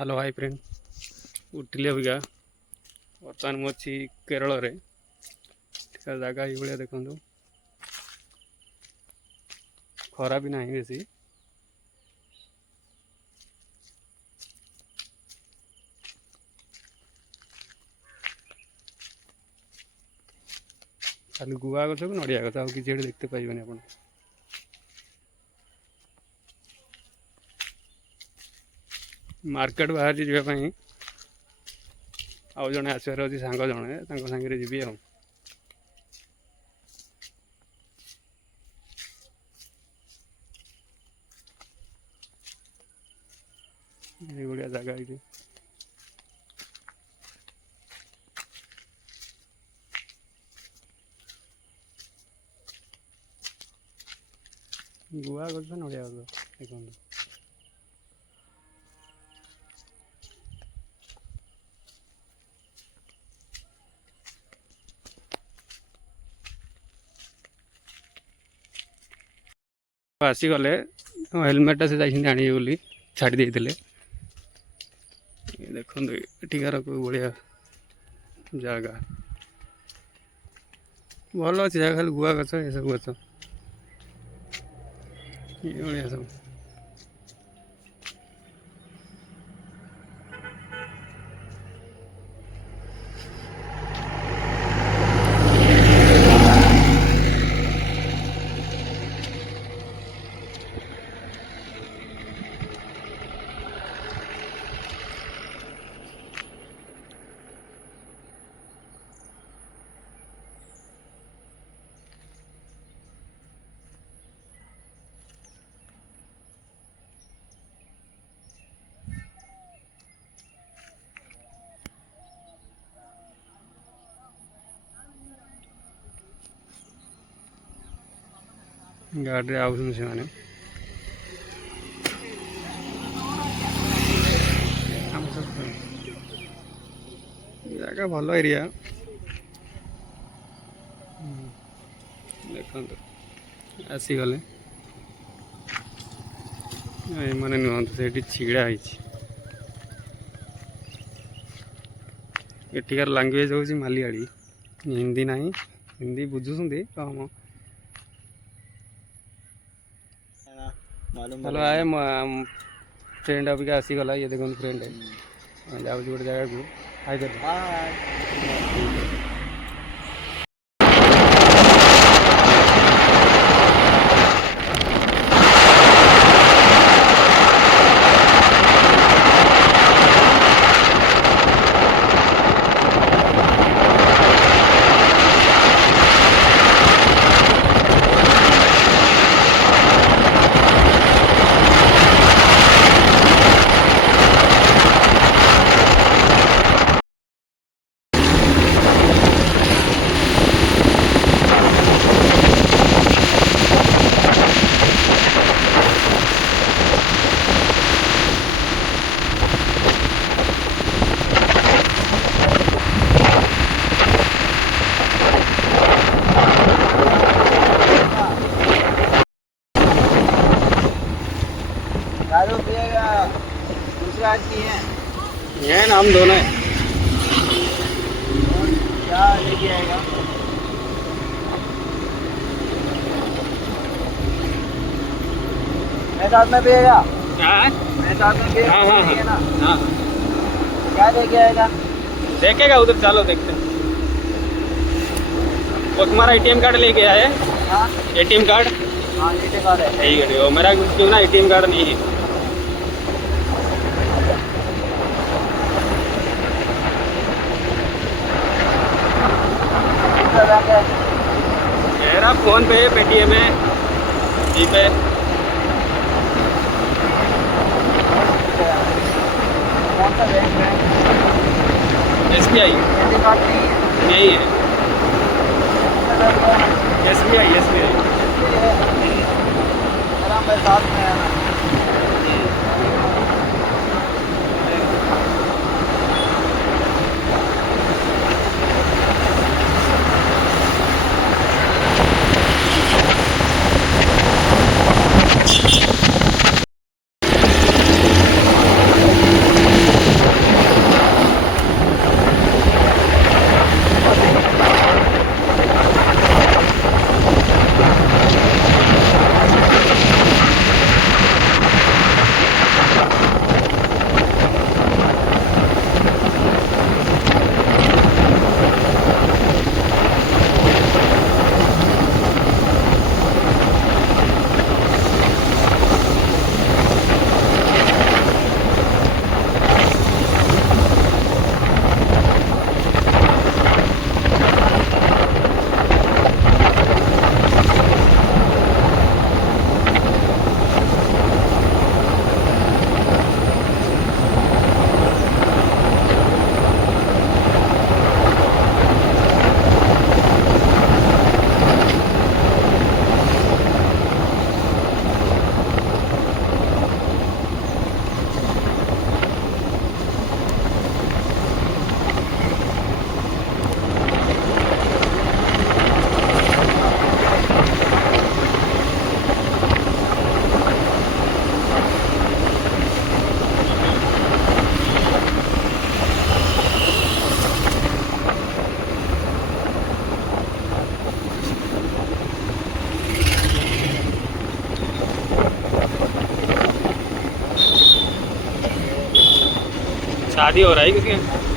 hello hi friend उठिले अबिका बर्तमान मुझे केरल रे जगह ये देखो खरा भी नहीं बेसी खाली गुआ गछ को नड़िया गछ आउ किसी देखते पाइबेनि आप मार्केट बाहर जावाई आउ जड़े आसबार अच्छी सांग जड़े सांगे जी आ ये जगह ये गुआ गछ नड़िया गछ देखो आसीगले हेलमेटा से जाने बोली छाड़ी देते देखो एठिकार बढ़िया जगह भल अच्छी जगह खाली गुआ गछ ये सब गछ ये सब गाड़ी आउसन से माने जगह भल एरिया देखो आसीगले मैंने नुहत से छिड़ा एठिकार लांगुएज हूँ मालियाड़ी हिंदी ना हिंदी बुझुंट कम हेलो आए फ्रेंड अबिका आसीगला ये देखो फ्रेंड है जाऊँ गोटे जगह को हाय दारू पिएगा दूसरा आदमी है ये नाम दोनों है क्या लेके आएगा मेरे साथ में पिएगा मेरे साथ में पिएगा हाँ ना हाँ क्या लेके आएगा देखेगा उधर चलो देखते वो तुम्हारा एटीएम कार्ड लेके आए हाँ एटीएम कार्ड हाँ लेके आ रहे ठीक है वो मेरा क्यों ना एटीएम कार्ड नहीं है मेरा फोन पे पेटीएम है जी पे कौन सा बैंक है SBI क्रेडिट कार्ड नहीं है यही है SBI मेरा मेरे साथ में है ना शादी हो रहा है किसके